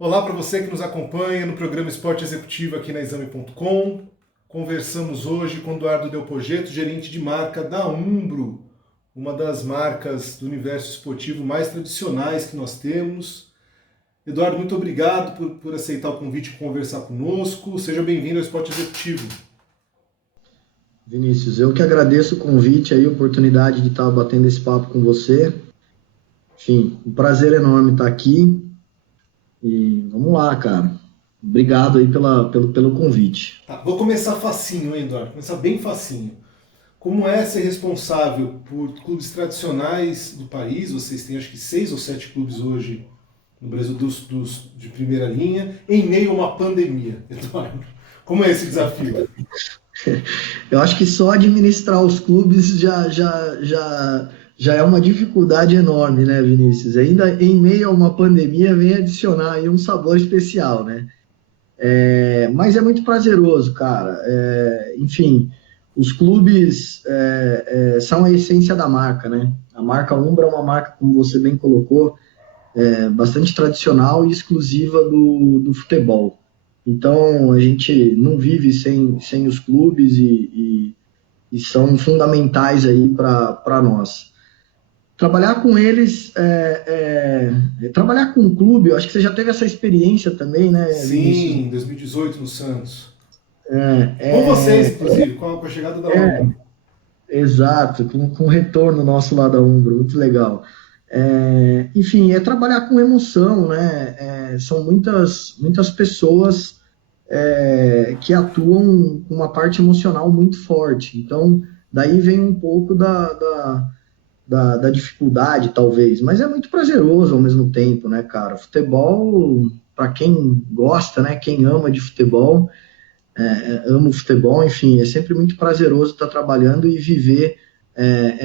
Olá para você que nos acompanha no programa Esporte Executivo aqui na Exame.com. Conversamos hoje com Eduardo Del Pogetto, gerente de marca da Umbro, uma das marcas do universo esportivo mais tradicionais que nós temos. Eduardo, muito obrigado por aceitar o convite e conversar conosco. Seja bem-vindo ao Esporte Executivo. Vinícius, eu que agradeço o convite aí, a oportunidade de estar batendo esse papo com você. Enfim, um prazer enorme estar aqui e vamos lá, cara. Obrigado aí pelo convite. Tá, vou começar facinho, hein, Eduardo? Começar bem facinho. Como é ser responsável por clubes tradicionais do país? Vocês têm acho que 6 ou 7 clubes hoje no Brasil de primeira linha, em meio a uma pandemia, Eduardo. Como é esse desafio? Eu acho que só administrar os clubes já é uma dificuldade enorme, né, Vinícius? Ainda em meio a uma pandemia vem adicionar aí um sabor especial, né? Mas é muito prazeroso, cara. Enfim, os clubes são a essência da marca, né? A marca Umbra é uma marca, como você bem colocou, bastante tradicional e exclusiva do futebol. Então, a gente não vive sem os clubes e são fundamentais aí para nós. Trabalhar com eles, trabalhar com o clube, eu acho que você já teve essa experiência também, né, Vinícius? Sim, em 2018 no Santos. É, Com vocês, é, inclusive, com a chegada da é, Umbro. Exato, com o retorno nosso lá da Umbro, muito legal. Enfim, é trabalhar com emoção, né? São muitas pessoas que atuam com uma parte emocional muito forte. Então, daí vem um pouco da dificuldade, talvez, mas é muito prazeroso ao mesmo tempo, né, cara? Futebol, para quem gosta, né, quem ama de futebol, amo futebol, enfim, é sempre muito prazeroso estar trabalhando e viver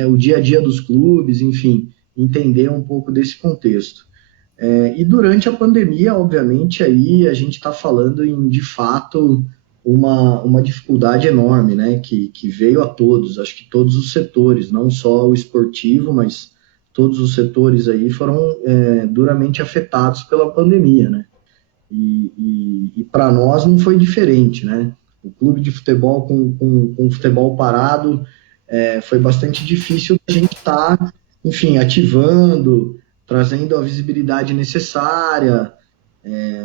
o dia a dia dos clubes, enfim, entender um pouco desse contexto. E durante a pandemia, obviamente, aí a gente está falando em, de fato, uma dificuldade enorme, né, que veio a todos, acho que todos os setores, não só o esportivo, mas todos os setores aí foram duramente afetados pela pandemia, né? E para nós não foi diferente, né? O clube de futebol com futebol parado foi bastante difícil a gente estar, enfim, ativando, trazendo a visibilidade necessária.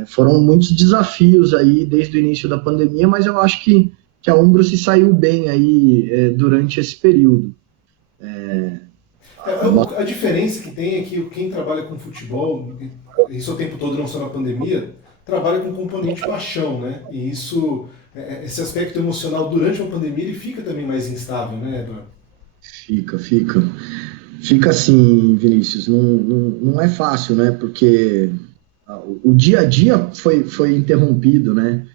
Foram muitos desafios aí desde o início da pandemia, mas eu acho que a Umbro se saiu bem aí durante esse período. A nossa, A diferença que tem é que quem trabalha com futebol, isso o tempo todo, não só na pandemia, trabalha com componente paixão, né? E isso, esse aspecto emocional durante uma pandemia, ele fica também mais instável, né, Eduardo? fica, fica. Fica assim, Vinícius, não é fácil, né? Porque o dia a dia foi interrompido, né?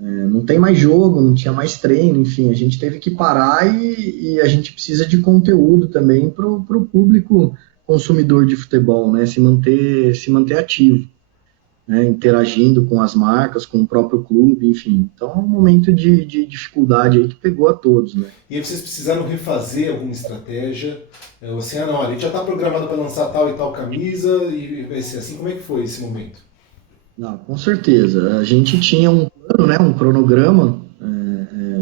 Não tem mais jogo, não tinha mais treino, enfim, a gente teve que parar e a gente precisa de conteúdo também para o público consumidor de futebol, né? Se manter ativo, né? Interagindo com as marcas, com o próprio clube, enfim. Então é um momento de dificuldade aí que pegou a todos, né? E aí vocês precisaram refazer alguma estratégia? Assim, não, a gente já está programado para lançar tal e tal camisa e vai ser assim. Como é que foi esse momento? Não, com certeza. A gente tinha um plano, né? Um cronograma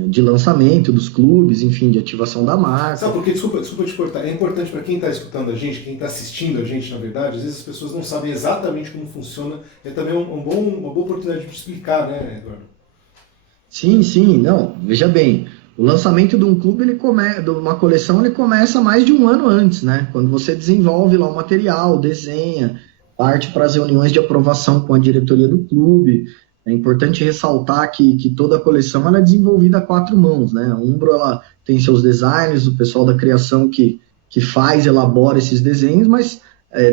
de lançamento dos clubes, enfim, de ativação da Sabe marca. por quê? Desculpa te cortar. É importante para quem está escutando a gente, quem está assistindo a gente, na verdade, às vezes as pessoas não sabem exatamente como funciona. É também uma boa oportunidade de explicar, né, Eduardo? Sim, sim, não, veja bem, o lançamento de um clube, de uma coleção, ele começa mais de um ano antes, né? Quando você desenvolve lá o material, desenha, parte para as reuniões de aprovação com a diretoria do clube. É importante ressaltar que toda a coleção ela é desenvolvida a quatro mãos, né? A Umbro, ela tem seus designers, o pessoal da criação que faz, elabora esses desenhos, mas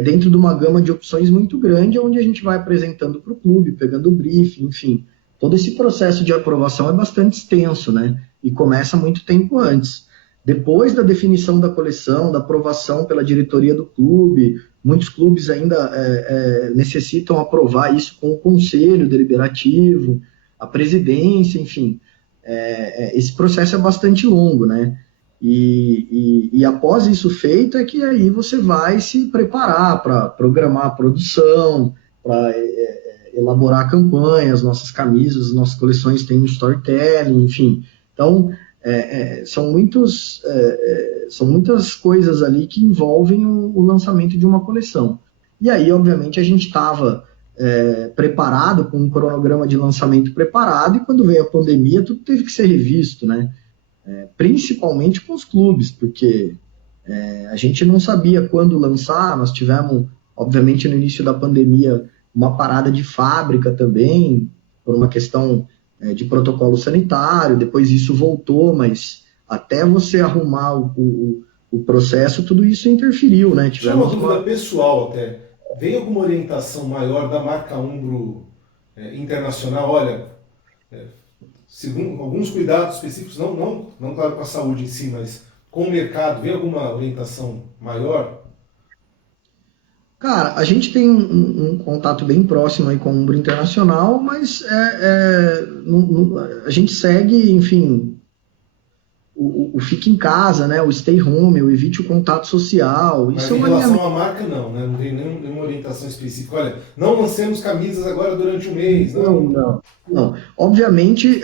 dentro de uma gama de opções muito grande, onde a gente vai apresentando para o clube, pegando o briefing, enfim. Todo esse processo de aprovação é bastante extenso, né? E começa muito tempo antes. Depois da definição da coleção, da aprovação pela diretoria do clube, muitos clubes ainda necessitam aprovar isso com o conselho deliberativo, a presidência, enfim. Esse processo é bastante longo, né? E após isso feito, é que aí você vai se preparar para programar a produção, para elaborar campanhas, nossas camisas, nossas coleções têm um storytelling, enfim. Então, são muitas coisas ali que envolvem o lançamento de uma coleção. E aí, obviamente, a gente estava preparado, com um cronograma de lançamento preparado, e quando veio a pandemia, tudo teve que ser revisto, né? Principalmente com os clubes, porque a gente não sabia quando lançar, nós tivemos, obviamente, no início da pandemia, uma parada de fábrica também, por uma questão de protocolo sanitário, depois isso voltou, mas até você arrumar o processo, tudo isso interferiu, né? Tinha uma dúvida pessoal até. Vem alguma orientação maior da marca Umbro internacional? Olha, segundo alguns cuidados específicos, não claro com a saúde em si, mas com o mercado, vem alguma orientação maior? Cara, a gente tem um contato bem próximo aí com o Umbro Internacional, mas a gente segue, enfim, o fique em casa, né? O stay home, o evite o contato social. Mas Isso em relação à marca, não, né? Não tem nenhuma orientação específica. Olha, não lancemos camisas agora durante um mês, não. Não. Obviamente,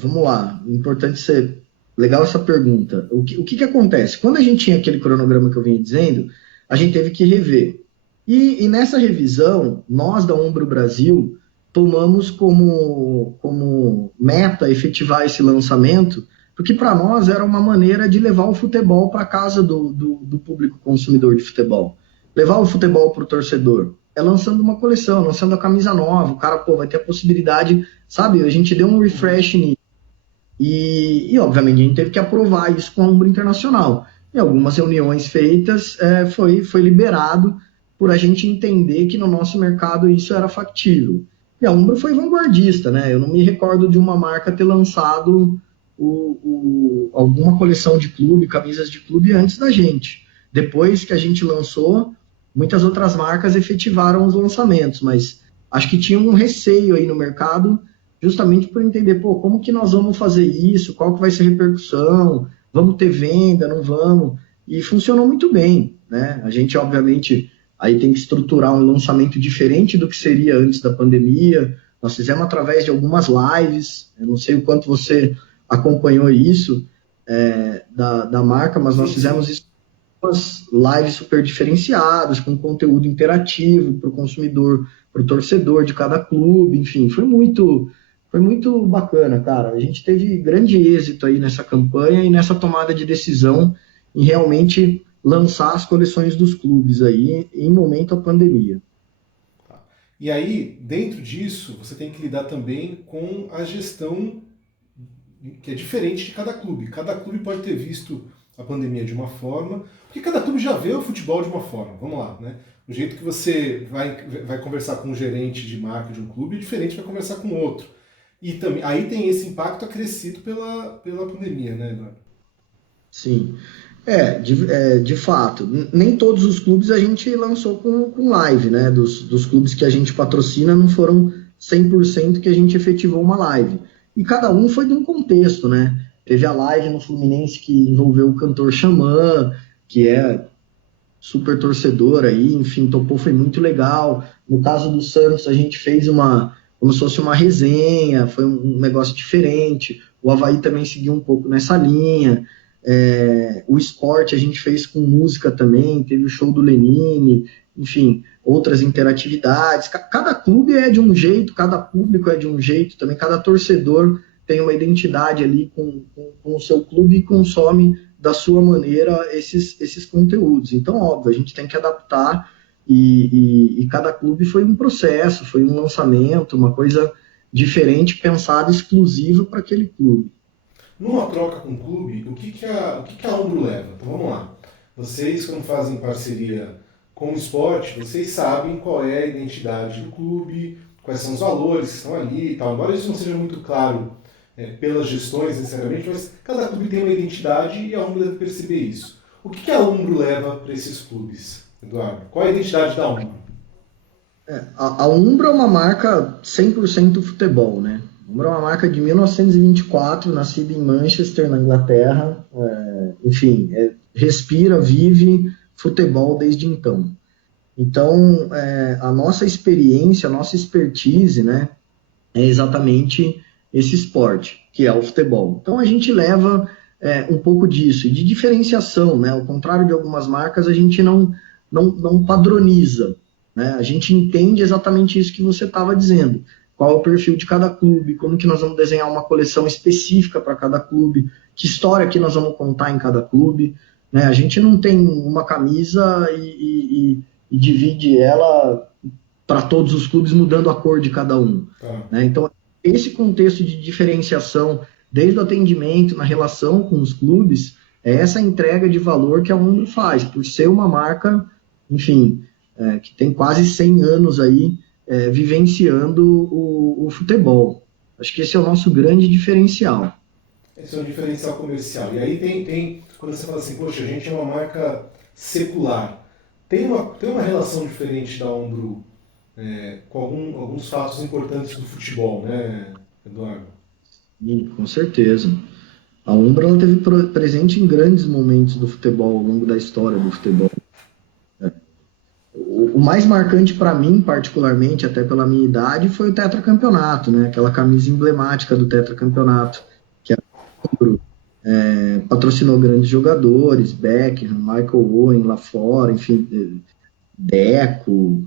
vamos lá, importante ser legal essa pergunta. O que acontece? Quando a gente tinha aquele cronograma que eu vinha dizendo, a gente teve que rever. E nessa revisão, nós da Umbro Brasil tomamos como meta efetivar esse lançamento, porque para nós era uma maneira de levar o futebol para casa do público consumidor de futebol. Levar o futebol para o torcedor. É lançando uma coleção, lançando a camisa nova, o cara vai ter a possibilidade, sabe? A gente deu um refresh nisso. E obviamente, a gente teve que aprovar isso com a Umbro Internacional. Em algumas reuniões feitas, foi liberado por a gente entender que no nosso mercado isso era factível. E a Umbro foi vanguardista, né? Eu não me recordo de uma marca ter lançado alguma coleção de clube, camisas de clube antes da gente. Depois que a gente lançou, muitas outras marcas efetivaram os lançamentos, mas acho que tinha um receio aí no mercado, justamente por entender, como que nós vamos fazer isso, qual que vai ser a repercussão, vamos ter venda, não vamos, e funcionou muito bem, né? A gente, obviamente, aí tem que estruturar um lançamento diferente do que seria antes da pandemia. Nós fizemos através de algumas lives, eu não sei o quanto você acompanhou isso da marca, mas nós fizemos isso, umas lives super diferenciadas, com conteúdo interativo para o consumidor, para o torcedor de cada clube, enfim, foi muito bacana, cara. A gente teve grande êxito aí nessa campanha e nessa tomada de decisão em realmente lançar as coleções dos clubes aí em momento à pandemia. E aí, dentro disso, você tem que lidar também com a gestão que é diferente de cada clube. Cada clube pode ter visto a pandemia de uma forma, porque cada clube já vê o futebol de uma forma. Vamos lá, né? O jeito que você vai conversar com um gerente de marca de um clube é diferente vai conversar com outro. E também, aí tem esse impacto acrescido pela pandemia, né, Eduardo? Sim. De fato, nem todos os clubes a gente lançou com live, né? Dos clubes que a gente patrocina, não foram 100% que a gente efetivou uma live. E cada um foi de um contexto, né? Teve a live no Fluminense que envolveu o cantor Xamã, que é super torcedor aí, enfim, topou, foi muito legal. No caso do Santos, a gente fez como se fosse uma resenha, foi um negócio diferente. O Avaí também seguiu um pouco nessa linha. O esporte a gente fez com música também, teve o show do Lenine, enfim, outras interatividades. Cada clube é de um jeito, cada público é de um jeito também, cada torcedor tem uma identidade ali com o seu clube e consome da sua maneira esses conteúdos. Então, óbvio, a gente tem que adaptar e cada clube foi um processo, foi um lançamento, uma coisa diferente, pensada, exclusiva para aquele clube. Numa troca com o clube, o que a Umbro leva? Então vamos lá. Vocês, quando fazem parceria com o esporte, vocês sabem qual é a identidade do clube, quais são os valores que estão ali e tal. Embora isso não seja muito claro pelas gestões, necessariamente, mas cada clube tem uma identidade e a Umbro deve perceber isso. O que a Umbro leva para esses clubes, Eduardo? Qual é a identidade da Umbro? A Umbro é uma marca 100% futebol, né? A Umbro é uma marca de 1924, nascida em Manchester, na Inglaterra. Enfim, respira, vive futebol desde então. Então, a nossa experiência, a nossa expertise, né, é exatamente esse esporte, que é o futebol. Então, a gente leva um pouco disso, e de diferenciação, né? Ao contrário de algumas marcas, a gente não padroniza, né? A gente entende exatamente isso que você estava dizendo. Qual é o perfil de cada clube, como que nós vamos desenhar uma coleção específica para cada clube, que história que nós vamos contar em cada clube, né? A gente não tem uma camisa e divide ela para todos os clubes, mudando a cor de cada um. Né? Então, esse contexto de diferenciação, desde o atendimento, na relação com os clubes, é essa entrega de valor que a Umbro faz, por ser uma marca, enfim, que tem quase 100 anos aí vivenciando o futebol. Acho que esse é o nosso grande diferencial. Esse é um diferencial comercial. E aí tem quando você fala assim, poxa, a gente é uma marca secular. Tem uma relação diferente da Umbro com alguns fatos importantes do futebol, né, Eduardo? Sim, com certeza. A Umbro ela teve presente em grandes momentos do futebol, ao longo da história do futebol. O mais marcante para mim, particularmente, até pela minha idade, foi o tetracampeonato, né? Aquela camisa emblemática do tetracampeonato, que a Umbro patrocinou grandes jogadores, Beckham, Michael Owen lá fora, enfim, Deco.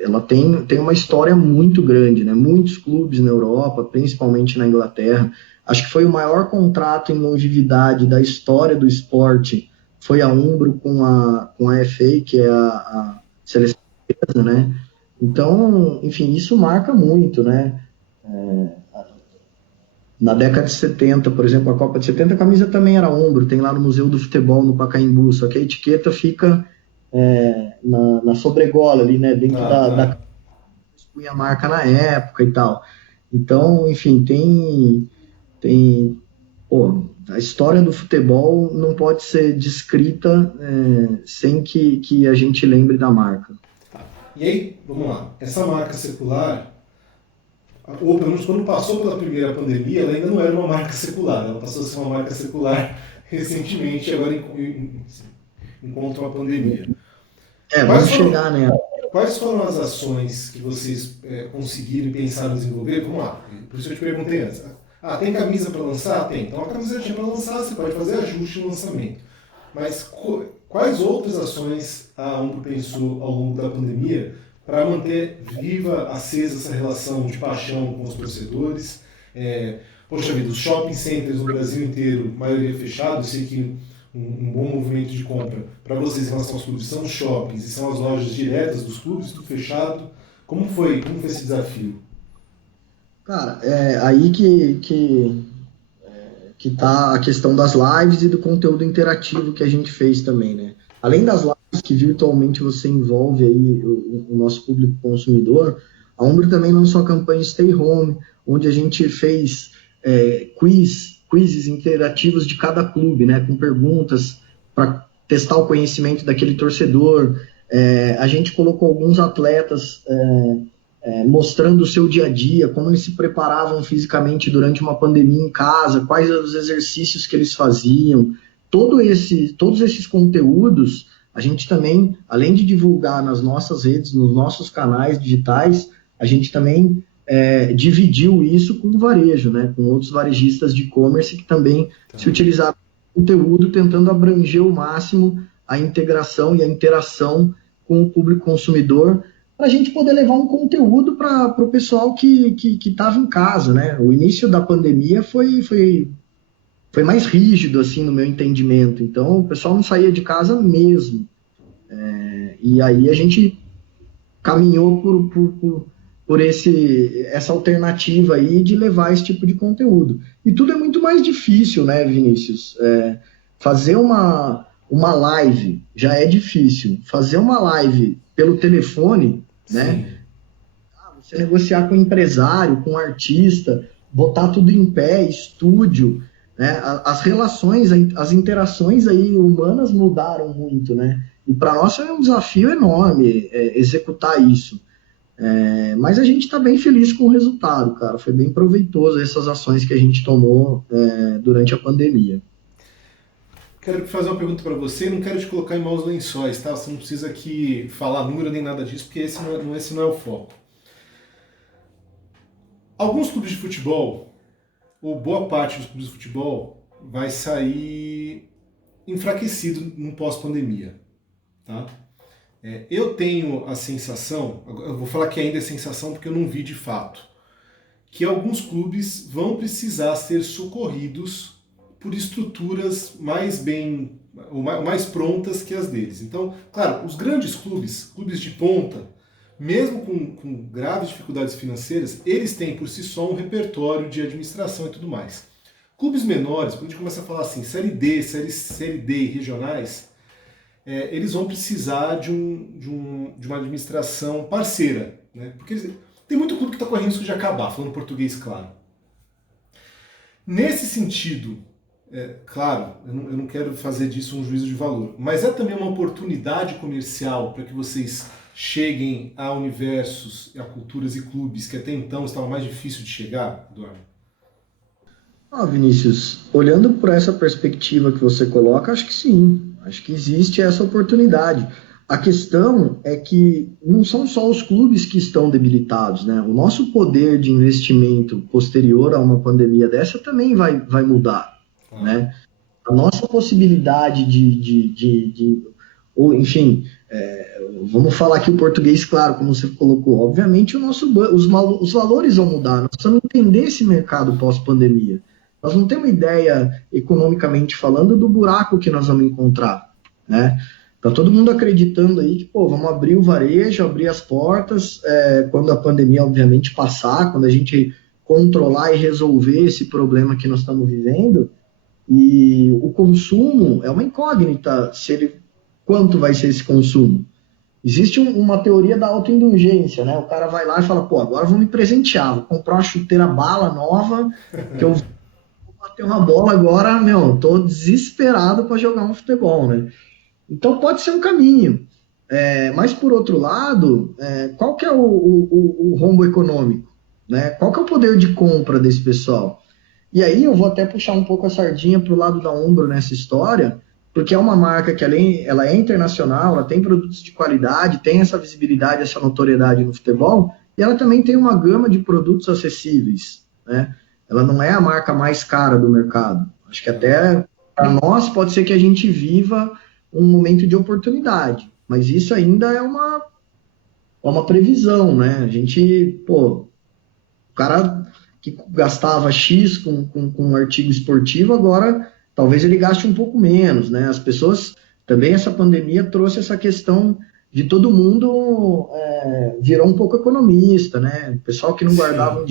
Ela tem uma história muito grande, né? Muitos clubes na Europa, principalmente na Inglaterra. Acho que foi o maior contrato em longevidade da história do esporte, foi a Umbro com a FA, que é a seleção inglesa, né? Então, enfim, isso marca muito, né? Na década de 70, por exemplo, a Copa de 70, a camisa também era Umbro, tem lá no Museu do Futebol, no Pacaembu, só que a etiqueta fica na sobregola ali, né? Dentro da punha a marca na época e tal. Então, enfim, pô, a história do futebol não pode ser descrita sem que a gente lembre da marca. E aí, vamos lá, essa marca secular, ou pelo menos quando passou pela primeira pandemia, ela ainda não era uma marca secular, ela passou a ser uma marca secular recentemente, agora encontra uma pandemia. Vamos chegar, né? Quais foram as ações que vocês conseguiram e pensaram em desenvolver? Vamos lá, por isso eu te perguntei antes. Ah, tem camisa para lançar? Tem. Então a camisa tinha para lançar, você pode fazer ajuste no lançamento. Mas quais outras ações a Umbro pensou ao longo da pandemia para manter viva, acesa essa relação de paixão com os torcedores? Poxa vida, os shopping centers no Brasil inteiro, maioria fechada, eu sei que um bom movimento de compra para vocês em relação aos clubes são os shoppings e são as lojas diretas dos clubes, tudo fechado. Como foi esse desafio? Cara, aí que tá a questão das lives e do conteúdo interativo que a gente fez também, né? Além das lives que virtualmente você envolve aí o nosso público consumidor, a Umbro também lançou a campanha Stay Home, onde a gente fez quizzes interativos de cada clube, né? Com perguntas para testar o conhecimento daquele torcedor. A gente colocou alguns atletas mostrando o seu dia a dia, como eles se preparavam fisicamente durante uma pandemia em casa, quais os exercícios que eles faziam. Todos esses conteúdos, a gente também, além de divulgar nas nossas redes, nos nossos canais digitais, a gente também dividiu isso com o varejo, né? Com outros varejistas de e-commerce que também se utilizaram do conteúdo, tentando abranger ao máximo a integração e a interação com o público consumidor, para a gente poder levar um conteúdo para o pessoal que estava em casa, né? O início da pandemia foi mais rígido, assim, no meu entendimento. Então, o pessoal não saía de casa mesmo. E aí a gente caminhou por essa alternativa aí de levar esse tipo de conteúdo. E tudo é muito mais difícil, né, Vinícius? Fazer uma live já é difícil. Fazer uma live pelo telefone, né? Você negociar com o empresário, com o artista, botar tudo em pé, estúdio, né? As relações, as interações aí humanas mudaram muito, né? E para nós é um desafio enorme executar isso. Mas a gente está bem feliz com o resultado, cara. Foi bem proveitoso essas ações que a gente tomou durante a pandemia. Quero fazer uma pergunta para você, não quero te colocar em maus lençóis, tá? Você não precisa aqui falar número nem nada disso, porque esse não é o foco. Alguns clubes de futebol, ou boa parte dos clubes de futebol, vai sair enfraquecido no pós-pandemia, tá? Eu tenho a sensação, eu vou falar que ainda é sensação porque eu não vi de fato, que alguns clubes vão precisar ser socorridos por estruturas mais prontas que as deles. Então, claro, os grandes clubes de ponta, mesmo com graves dificuldades financeiras, eles têm por si só um repertório de administração e tudo mais. Clubes menores, quando a gente começa a falar assim, Série D, Série D e regionais, eles vão precisar de uma administração parceira, né? Porque tem muito clube que está correndo risco de acabar, falando português claro. Nesse sentido, claro, eu não quero fazer disso um juízo de valor, mas é também uma oportunidade comercial para que vocês cheguem a universos, a culturas e clubes que até então estava mais difícil de chegar, Eduardo? Vinícius, olhando por essa perspectiva que você coloca, acho que sim, acho que existe essa oportunidade. A questão é que não são só os clubes que estão debilitados, né? O nosso poder de investimento posterior a uma pandemia dessa também vai mudar, né? A nossa possibilidade ou, enfim, vamos falar aqui o português, claro, como você colocou. Obviamente, os valores vão mudar. Nós precisamos entender esse mercado pós-pandemia. Nós não temos ideia, economicamente falando, do buraco que nós vamos encontrar, né? Tá todo mundo acreditando aí que, vamos abrir o varejo, abrir as portas, quando a pandemia, obviamente, passar, quando a gente controlar e resolver esse problema que nós estamos vivendo. E o consumo é uma incógnita, quanto vai ser esse consumo. Existe uma teoria da autoindulgência, né? O cara vai lá e fala, agora vou me presentear, vou comprar uma chuteira bala nova, que eu bater uma bola agora, tô desesperado para jogar um futebol, né? Então pode ser um caminho. Mas por outro lado, qual que é o rombo econômico? Né? Qual que é o poder de compra desse pessoal? E aí eu vou até puxar um pouco a sardinha para o lado da Umbro nessa história, porque é uma marca que ela é internacional, ela tem produtos de qualidade, tem essa visibilidade, essa notoriedade no futebol, e ela também tem uma gama de produtos acessíveis, né? Ela não é a marca mais cara do mercado. Acho que até para nós pode ser que a gente viva um momento de oportunidade, mas isso ainda é uma previsão, né? A gente, o cara que gastava X com um artigo esportivo, agora talvez ele gaste um pouco menos, né? As pessoas, também essa pandemia trouxe essa questão de todo mundo virou um pouco economista, né? O pessoal que não guardava um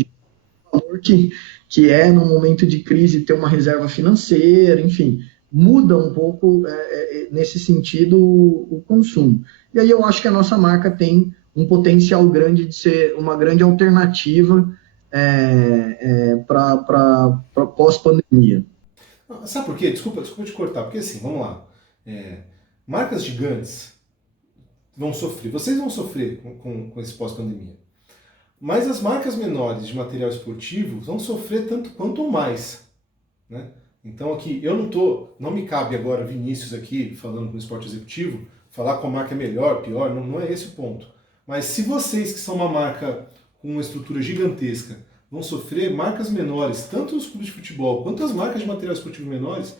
valor que no momento de crise ter uma reserva financeira, enfim, muda um pouco nesse sentido o consumo. E aí eu acho que a nossa marca tem um potencial grande de ser uma grande alternativa para pós-pandemia. Sabe por quê? Desculpa te cortar, porque assim, vamos lá. Marcas gigantes vão sofrer, vocês vão sofrer com esse pós-pandemia. Mas as marcas menores de material esportivo vão sofrer tanto quanto ou mais, né? Então aqui, não me cabe agora, Vinícius aqui, falando com o esporte executivo, falar qual marca é melhor, pior, não é esse o ponto. Mas se vocês que são uma marca com uma estrutura gigantesca vão sofrer, marcas menores, tanto os clubes de futebol quanto as marcas de material esportivo menores,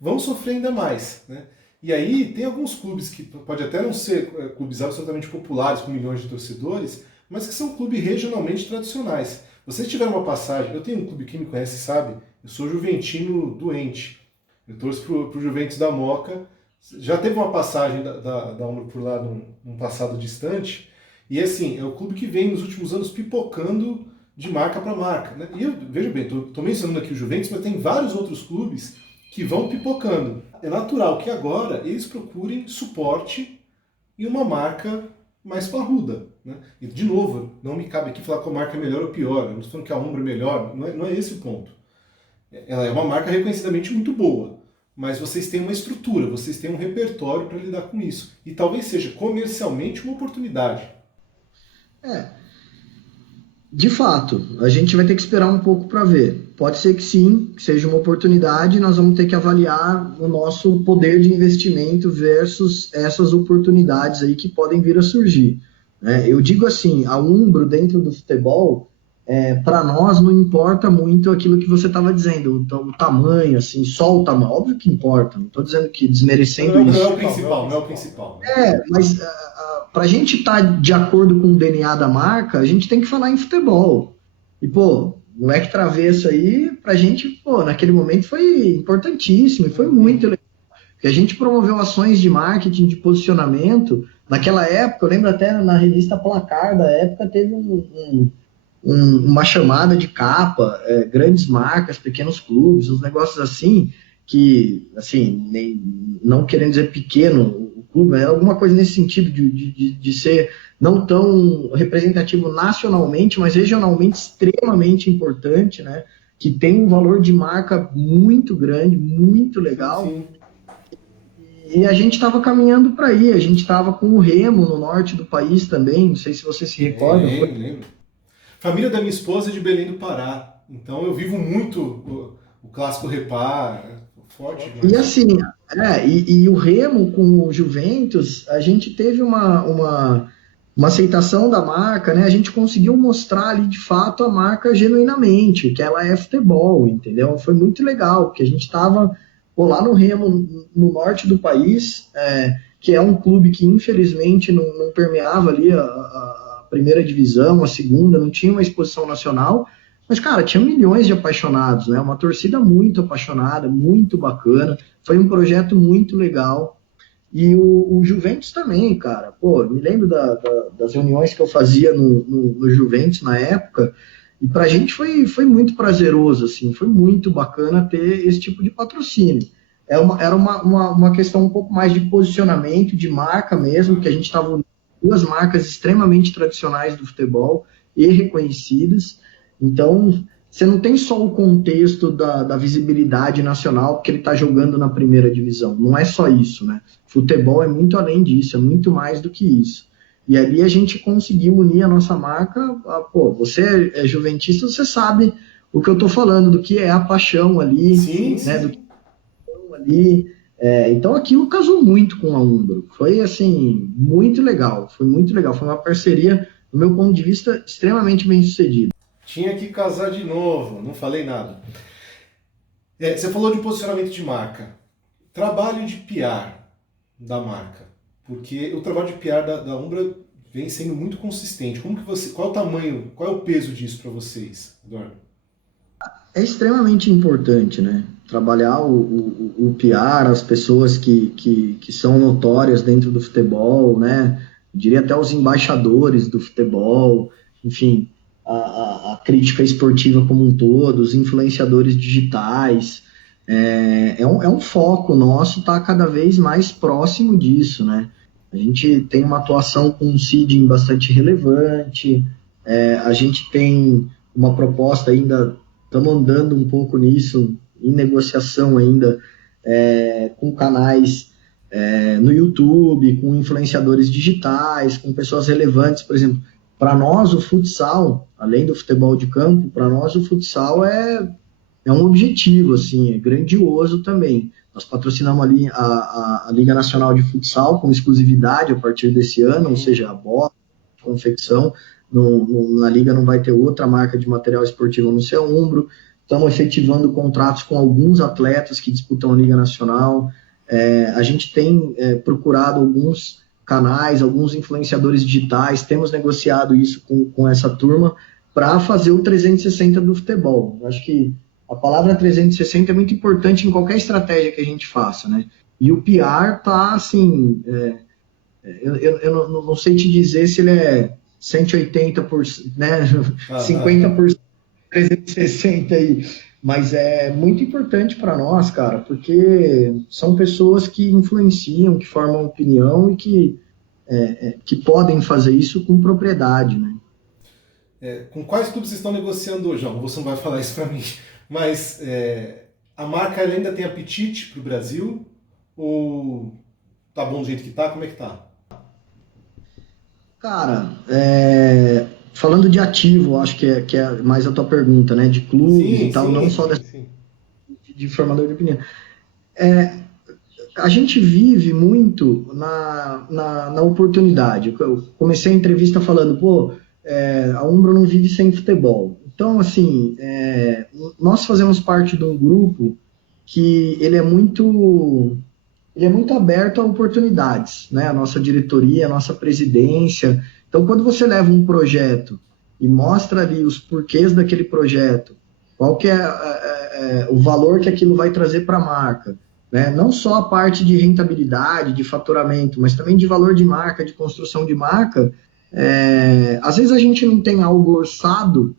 vão sofrer ainda mais, né? E aí tem alguns clubes que pode até não ser clubes absolutamente populares com milhões de torcedores, mas que são clubes regionalmente tradicionais. Vocês tiveram uma passagem, eu tenho um clube, quem me conhece sabe, eu sou juventino doente, eu torço pro Juventus da Moca, já teve uma passagem da Umbro por lá num passado distante, e assim, é o clube que vem nos últimos anos pipocando de marca para marca, né? E eu, veja bem, estou mencionando aqui o Juventus, mas tem vários outros clubes que vão pipocando. É natural que agora eles procurem suporte em uma marca mais parruda, né? E, de novo, não me cabe aqui falar qual marca é melhor ou pior, eu não estou falando que a Umbro é melhor, não é esse o ponto. Ela é uma marca reconhecidamente muito boa, mas vocês têm uma estrutura, vocês têm um repertório para lidar com isso. E talvez seja comercialmente uma oportunidade. De fato, a gente vai ter que esperar um pouco para ver. Pode ser que sim, que seja uma oportunidade, nós vamos ter que avaliar o nosso poder de investimento versus essas oportunidades aí que podem vir a surgir, né? Eu digo assim, a Umbro dentro do futebol, para nós não importa muito aquilo que você estava dizendo, o tamanho, assim, só o tamanho, óbvio que importa, não estou dizendo que desmerecendo Não é isso. o principal, não é o principal, né? Mas para a gente estar de acordo com o DNA da marca, a gente tem que falar em futebol. E, pô, moleque travesso aí, pra gente, pô, naquele momento foi importantíssimo e foi muito legal. Porque a gente promoveu ações de marketing, de posicionamento. Naquela época, eu lembro até na revista Placar da época, teve uma chamada de capa, grandes marcas, pequenos clubes, uns negócios assim, que, assim, não querendo dizer pequeno o clube, mas alguma coisa nesse sentido de ser não tão representativo nacionalmente, mas regionalmente extremamente importante, né? Que tem um valor de marca muito grande, muito Sim, legal. sim. E a gente estava caminhando para aí, a gente estava com o Remo no norte do país também, não sei se você se recorda, foi. Lembro. Família da minha esposa é de Belém do Pará, então eu vivo muito o clássico Repar, forte E demais. assim, e o Remo com o Juventus, a gente teve uma aceitação da marca, né? A gente conseguiu mostrar ali de fato a marca genuinamente, que ela é futebol, entendeu? Foi muito legal, porque a gente estava lá no Remo, no norte do país, que é um clube que infelizmente não permeava ali a primeira divisão, a segunda, não tinha uma exposição nacional. Mas, cara, tinha milhões de apaixonados, né? Uma torcida muito apaixonada, muito bacana. Foi um projeto muito legal. E o Juventus também, cara. Pô, me lembro das reuniões que eu fazia no Juventus na época. E pra gente foi muito prazeroso, assim. Foi muito bacana ter esse tipo de patrocínio. Era uma questão um pouco mais de posicionamento, de marca mesmo, que a gente estava unindo duas marcas extremamente tradicionais do futebol e reconhecidas. Então, você não tem só o contexto da visibilidade nacional, porque ele está jogando na primeira divisão. Não é só isso, né? Futebol é muito além disso, é muito mais do que isso. E ali a gente conseguiu unir a nossa marca. Pô, você é juventista, você sabe o que eu estou falando, do que é a paixão ali, Sim, né? Do que sim. é ali. Então aquilo casou muito com a Umbro. Foi assim, muito legal. Foi muito legal. Foi uma parceria, do meu ponto de vista, extremamente bem sucedida. Tinha que casar de novo, não falei nada. Você falou de posicionamento de marca. Trabalho de PR da marca. Porque o trabalho de PR da Umbra vem sendo muito consistente. Como que você, qual é o tamanho, qual é o peso disso para vocês, Eduardo? É extremamente importante, né? Trabalhar o PR, as pessoas que são notórias dentro do futebol, né? Eu diria até os embaixadores do futebol, enfim, a crítica esportiva como um todo, os influenciadores digitais. É um foco nosso estar cada vez mais próximo disso, né? A gente tem uma atuação com um seeding bastante relevante, a gente tem uma proposta ainda. Estamos andando um pouco nisso, em negociação ainda, com canais no YouTube, com influenciadores digitais, com pessoas relevantes. Por exemplo, para nós o futsal, além do futebol de campo, para nós o futsal é um objetivo, assim, é grandioso também. Nós patrocinamos ali a Liga Nacional de Futsal com exclusividade a partir desse ano, ou seja, a bola, a confecção. Na Liga não vai ter outra marca de material esportivo no seu ombro. Estamos efetivando contratos com alguns atletas que disputam a Liga Nacional. A gente tem procurado alguns canais, alguns influenciadores digitais, temos negociado isso com essa turma para fazer o 360 do futebol. Acho que a palavra 360 é muito importante em qualquer estratégia que a gente faça, né? E o PR tá assim, eu não sei te dizer se ele é 180%, né? Aham. 50% 360 aí, mas é muito importante para nós, cara, porque são pessoas que influenciam, que formam opinião e que podem fazer isso com propriedade, né? Com quais clubes vocês estão negociando hoje? Não, você não vai falar isso para mim, mas a marca ela ainda tem apetite para o Brasil? Ou tá bom do jeito que tá? Como é que tá? Cara, falando de ativo, acho que é mais a tua pergunta, né? De clubes Sim, e tal, não sim, só sim, sim. de formador de opinião. A gente vive muito na oportunidade. Eu comecei a entrevista falando, pô, a Umbro não vive sem futebol. Então, assim, nós fazemos parte de um grupo que ele é muito aberto a oportunidades, né? A nossa diretoria, a nossa presidência. Então, quando você leva um projeto e mostra ali os porquês daquele projeto, qual que é o valor que aquilo vai trazer para a marca, né? Não só a parte de rentabilidade, de faturamento, mas também de valor de marca, de construção de marca. Às vezes a gente não tem algo orçado,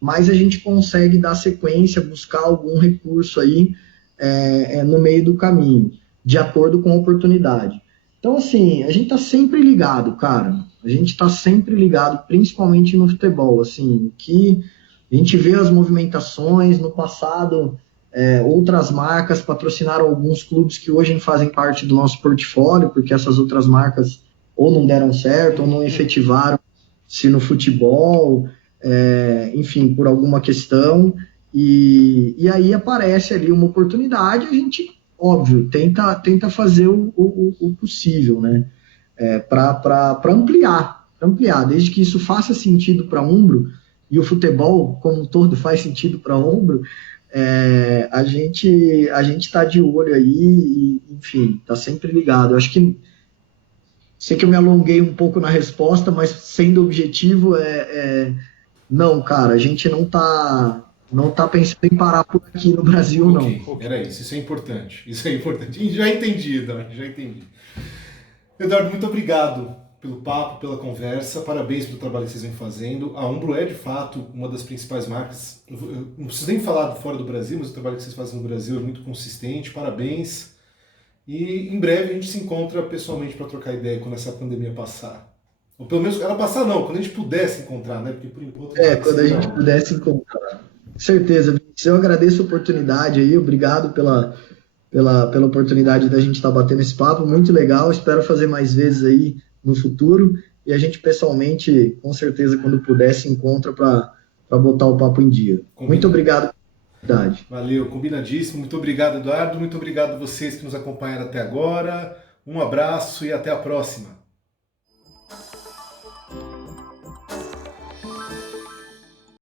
mas a gente consegue dar sequência, buscar algum recurso aí no meio do caminho, de acordo com a oportunidade. Então, assim, a gente está sempre ligado, cara. A gente está sempre ligado, principalmente no futebol, assim, que a gente vê as movimentações no passado. Outras marcas patrocinaram alguns clubes que hoje fazem parte do nosso portfólio, porque essas outras marcas ou não deram certo, ou não efetivaram se no futebol, enfim, por alguma questão, e aí aparece ali uma oportunidade, a gente, óbvio, tenta fazer o possível, né? Para ampliar, desde que isso faça sentido para Umbro, e o futebol como um todo faz sentido para Umbro, a gente está de olho aí, e, enfim, está sempre ligado. Eu acho que sei que eu me alonguei um pouco na resposta, mas sendo objetivo, não, cara, a gente não tá pensando em parar por aqui no Brasil, não. Ok, era isso. Isso é importante. Isso é importante. E já entendi, Eduardo, já entendi. Eduardo, muito obrigado pelo papo, pela conversa. Parabéns pelo trabalho que vocês vêm fazendo. A Umbro é, de fato, uma das principais marcas. Eu não preciso nem falar de fora do Brasil, mas o trabalho que vocês fazem no Brasil é muito consistente. Parabéns. E em breve a gente se encontra pessoalmente para trocar ideia quando essa pandemia passar. Ou pelo menos ela passar não, quando a gente pudesse encontrar, né? Porque por enquanto não Quando a sei gente não. pudesse encontrar. Com certeza, Vinícius, eu agradeço a oportunidade aí, obrigado pela oportunidade da gente estar batendo esse papo, muito legal, espero fazer mais vezes aí no futuro, e a gente pessoalmente, com certeza, quando puder, se encontra para botar o papo em dia. Muito Combinado. obrigado pela oportunidade. Valeu, combinadíssimo. Muito obrigado, Eduardo. Muito obrigado a vocês que nos acompanharam até agora. Um abraço e até a próxima.